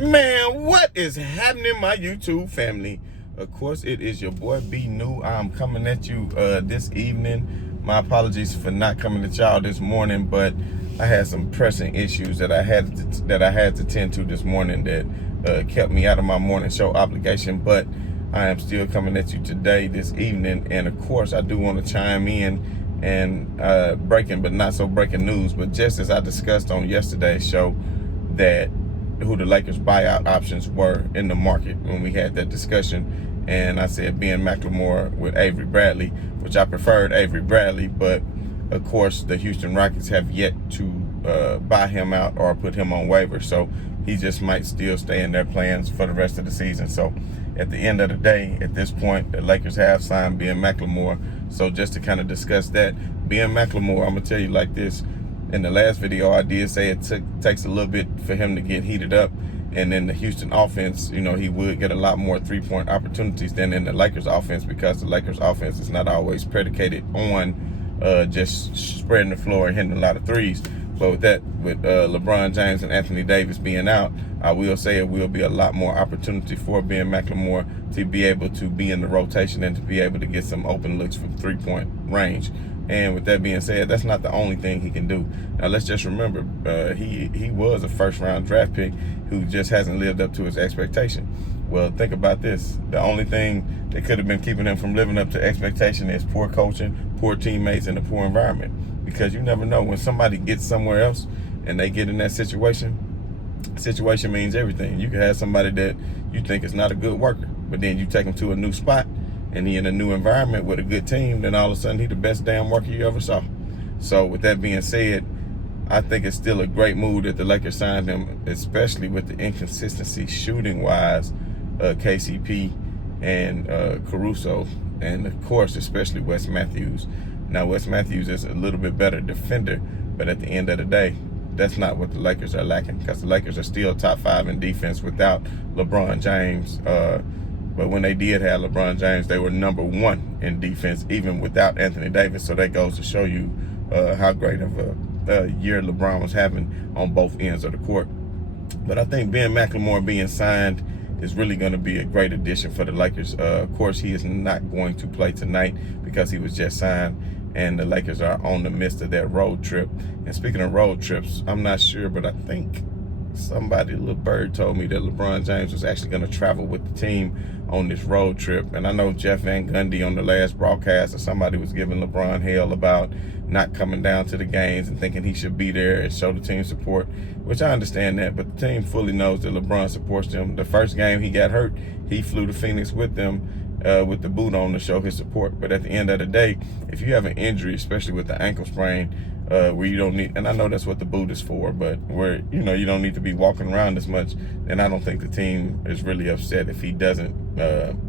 Man, what is happening, my YouTube family? Of course, it is your boy B New. I'm coming at you this evening. My apologies for not coming at y'all this morning, but I had some pressing issues that I had to tend to this morning that kept me out of my morning show obligation. But I am still coming at you today, this evening, and of course, I do want to chime in and breaking, but not so breaking news. But just as I discussed on yesterday's show, that who the Lakers buyout options were in the market when we had that discussion. And I said Ben McLemore with Avery Bradley, which I preferred Avery Bradley, but of course the Houston Rockets have yet to buy him out or put him on waivers. So he just might still stay in their plans for the rest of the season. So at the end of the day, at this point, the Lakers have signed Ben McLemore. So just to kind of discuss that, Ben McLemore, I'm gonna tell you like this. In the last video, I did say it takes a little bit for him to get heated up. And in the Houston offense, you know, he would get a lot more three-point opportunities than in the Lakers offense, because the Lakers offense is not always predicated on just spreading the floor and hitting a lot of threes. But with LeBron James and Anthony Davis being out, I will say it will be a lot more opportunity for Ben McLemore to be able to be in the rotation and to be able to get some open looks from three-point range. And with that being said, that's not the only thing he can do. Now, let's just remember, he was a first-round draft pick who just hasn't lived up to his expectation. Well, think about this. The only thing that could have been keeping him from living up to expectation is poor coaching, poor teammates, and a poor environment. Because you never know, when somebody gets somewhere else and they get in that situation means everything. You can have somebody that you think is not a good worker, but then you take him to a new spot, and he in a new environment with a good team, then all of a sudden he the best damn worker you ever saw. So with that being said, I think it's still a great move that the Lakers signed him, especially with the inconsistency shooting-wise, KCP and Caruso, and of course, especially Wes Matthews. Now, Wes Matthews is a little bit better defender, but at the end of the day, that's not what the Lakers are lacking, because the Lakers are still top 5 in defense without LeBron James. But when they did have LeBron James, they were number 1 in defense, even without Anthony Davis. So that goes to show you how great of a year LeBron was having on both ends of the court. But I think Ben McLemore being signed is really going to be a great addition for the Lakers. Of course, he is not going to play tonight because he was just signed, and the Lakers are on the midst of that road trip. And speaking of road trips, I'm not sure, but I think somebody, Lil Bird, told me that LeBron James was actually going to travel with the team on this road trip. And I know Jeff Van Gundy on the last broadcast, or somebody was giving LeBron hell about not coming down to the games and thinking he should be there and show the team support, which I understand that, but the team fully knows that LeBron supports them. The first game he got hurt, he flew to Phoenix with them with the boot on to show his support. But at the end of the day, if you have an injury, especially with the ankle sprain, where you don't need, and I know that's what the boot is for, but where, you know, you don't need to be walking around as much, and I don't think the team is really upset if he doesn't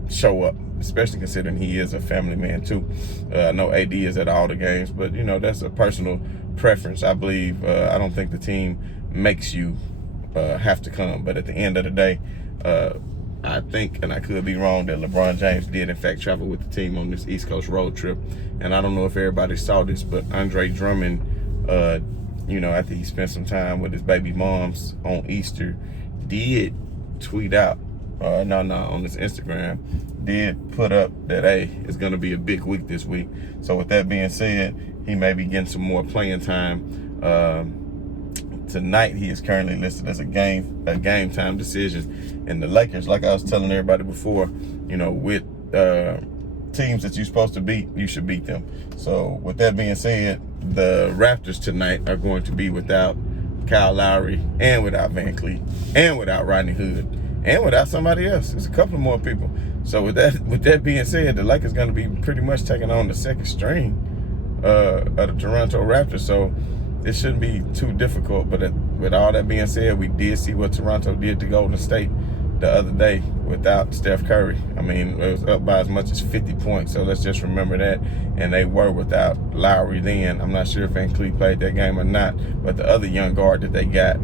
show up, especially considering he is a family man too. I know AD is at all the games, but you know, that's a personal preference. I believe, I don't think the team makes you have to come, but at the end of the day, I think, and I could be wrong, that LeBron James did in fact travel with the team on this East Coast road trip. And I don't know if everybody saw this, but Andre Drummond, you know, after he spent some time with his baby moms on Easter, did tweet out, on his Instagram, did put up that, hey, it's going to be a big week this week. So with that being said, he may be getting some more playing time. Tonight, he is currently listed as a game time decision. And the Lakers, like I was telling everybody before, you know, with teams that you're supposed to beat, you should beat them. So with that being said, the Raptors tonight are going to be without Kyle Lowry, and without Vancleet, and without Rodney Hood, and without somebody else. There's a couple more people. So with that being said, the Lakers going to be pretty much taking on the second string of the Toronto Raptors. So it shouldn't be too difficult. But with all that being said, we did see what Toronto did to Golden State the other day without Steph Curry. I mean, it was up by as much as 50 points. So let's just remember that. And they were without Lowry then. I'm not sure if Vancleet played that game or not. But the other young guard that they got,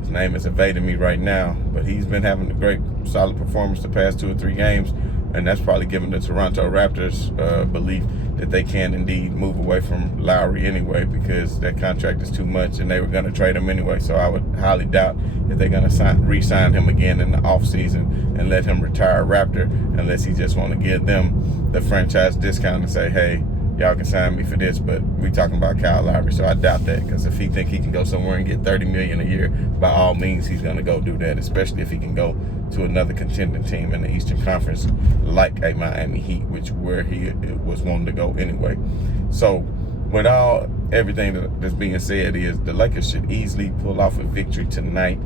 his name is evading me right now. But he's been having a great, solid performance the past 2 or 3 games. and that's probably giving the Toronto Raptors belief that they can indeed move away from Lowry anyway, because that contract is too much and they were going to trade him anyway. So I would highly doubt if they're going to re-sign him again in the offseason and let him retire a Raptor, unless he just want to give them the franchise discount and say, hey, y'all can sign me for this. But we talking about Kyle Lowry, so I doubt that, because if he think he can go somewhere and get $30 million a year, by all means he's going to go do that, especially if he can go to another contending team in the Eastern Conference like a Miami Heat, which where he was wanting to go anyway. So with everything that's being said, is the Lakers should easily pull off a victory tonight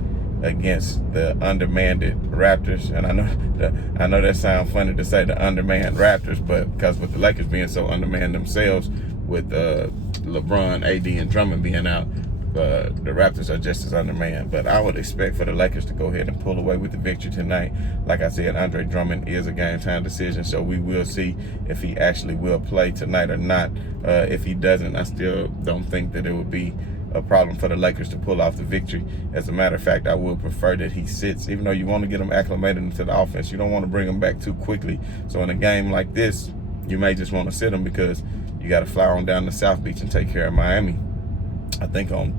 against the undermanned Raptors. And I know that sounds funny to say the undermanned Raptors, but because with the Lakers being so undermanned themselves, with LeBron, AD, and Drummond being out, the Raptors are just as undermanned. But I would expect for the Lakers to go ahead and pull away with the victory tonight. Like I said, Andre Drummond is a game-time decision, so we will see if he actually will play tonight or not. If he doesn't, I still don't think that it would be a problem for the Lakers to pull off the victory. As a matter of fact, I would prefer that he sits, even though you want to get him acclimated into the offense. You don't want to bring him back too quickly. So in a game like this, you may just want to sit him, because you got to fly on down to South Beach and take care of Miami. I think on,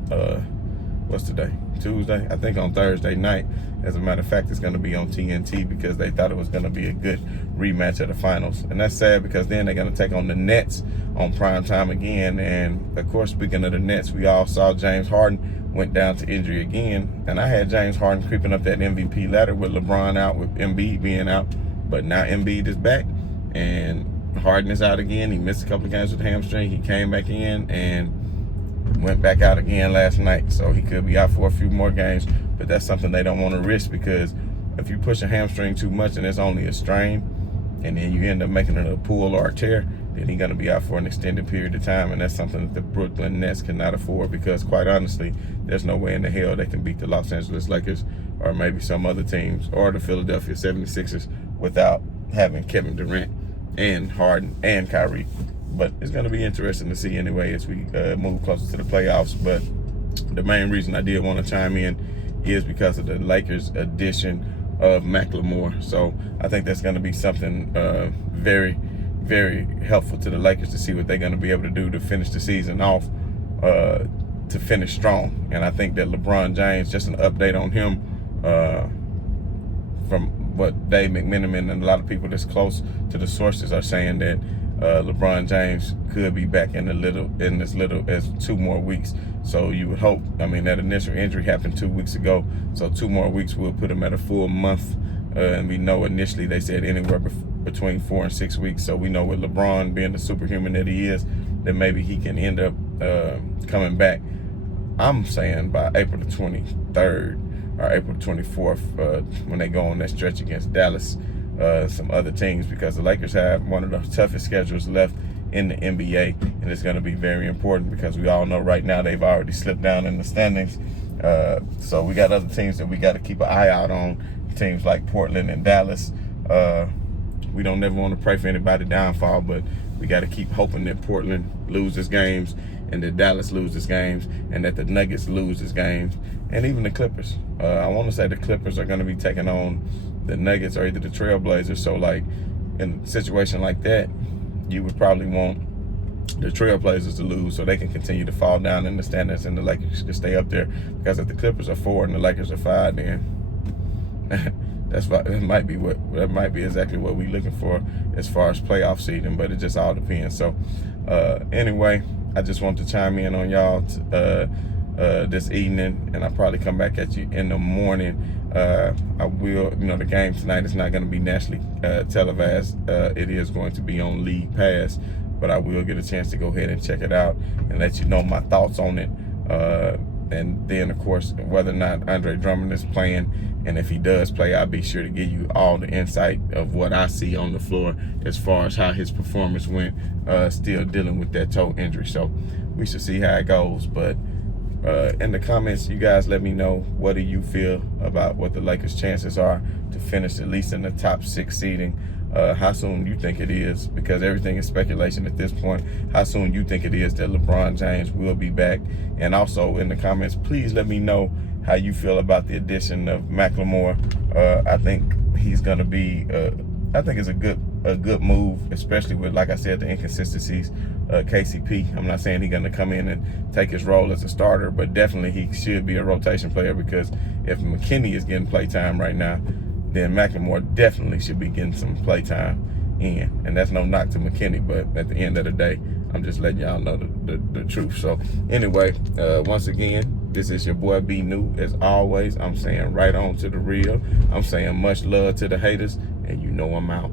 what's today? Tuesday? I think on Thursday night. As a matter of fact, it's going to be on TNT, because they thought it was going to be a good rematch of the finals. And that's sad, because then they're going to take on the Nets on prime time again. And of course, speaking of the Nets, we all saw James Harden went down to injury again. And I had James Harden creeping up that MVP ladder with LeBron out, with Embiid being out. But now Embiid is back and Harden is out again. He missed a couple of games with hamstring. He came back in and went back out again last night, so he could be out for a few more games. But that's something they don't want to risk, because if you push a hamstring too much and it's only a strain, and then you end up making it a pull or a tear, then he's going to be out for an extended period of time. And that's something that the Brooklyn Nets cannot afford, because quite honestly, there's no way in the hell they can beat the Los Angeles Lakers or maybe some other teams or the Philadelphia 76ers without having Kevin Durant and Harden and Kyrie. But it's going to be interesting to see anyway as we move closer to the playoffs. But the main reason I did want to chime in is because of the Lakers' addition of McLemore. So I think that's going to be something very, very helpful to the Lakers to see what they're going to be able to do to finish the season off, to finish strong. And I think that LeBron James, just an update on him, from what Dave McMenamin and a lot of people that's close to the sources are saying, that LeBron James could be back in as little as 2 more weeks. So you would hope, I mean, that initial injury happened 2 weeks ago, so 2 more weeks will put him at a full month. And we know initially they said anywhere between 4 and 6 weeks. So we know with LeBron being the superhuman that he is, that maybe he can end up coming back. I'm saying by April the 23rd or April the 24th, when they go on that stretch against Dallas, some other teams, because the Lakers have one of the toughest schedules left in the NBA, and it's going to be very important, because we all know right now they've already slipped down in the standings. So we got other teams that we got to keep an eye out on, teams like Portland and Dallas. We don't never want to pray for anybody downfall, but we got to keep hoping that Portland loses games, and that Dallas loses games, and that the Nuggets loses games, and even the Clippers. I want to say the Clippers are going to be taking on the Nuggets or either the Trailblazers. So like in a situation like that, you would probably want the Trailblazers to lose so they can continue to fall down in the standings and the Lakers can stay up there. Because if the Clippers are 4 and the Lakers are 5, then that might be exactly what we're looking for as far as playoff seeding. But it just all depends. So anyway, I just want to chime in on y'all this evening, and I'll probably come back at you in the morning. I will, the game tonight is not going to be nationally televised. It is going to be on League Pass, but I will get a chance to go ahead and check it out and let you know my thoughts on it. And then, of course, whether or not Andre Drummond is playing, and if he does play, I'll be sure to give you all the insight of what I see on the floor as far as how his performance went, still dealing with that toe injury. So we should see how it goes. But in the comments, you guys let me know, what do you feel about what the Lakers' chances are to finish at least in the top 6 seeding? How soon you think it is, because everything is speculation at this point, how soon you think it is that LeBron James will be back. And also in the comments, please let me know how you feel about the addition of McLemore. I think he's going to be I think it's a good move, especially with, like I said, the inconsistencies. KCP, I'm not saying he's going to come in and take his role as a starter, but definitely he should be a rotation player, because if McKinney is getting play time right now, then McLemore definitely should be getting some play time in. And that's no knock to McKinney, but at the end of the day, I'm just letting y'all know the truth. So anyway, once again, this is your boy B New. As always, I'm saying right on to the real. I'm saying much love to the haters, and you know I'm out.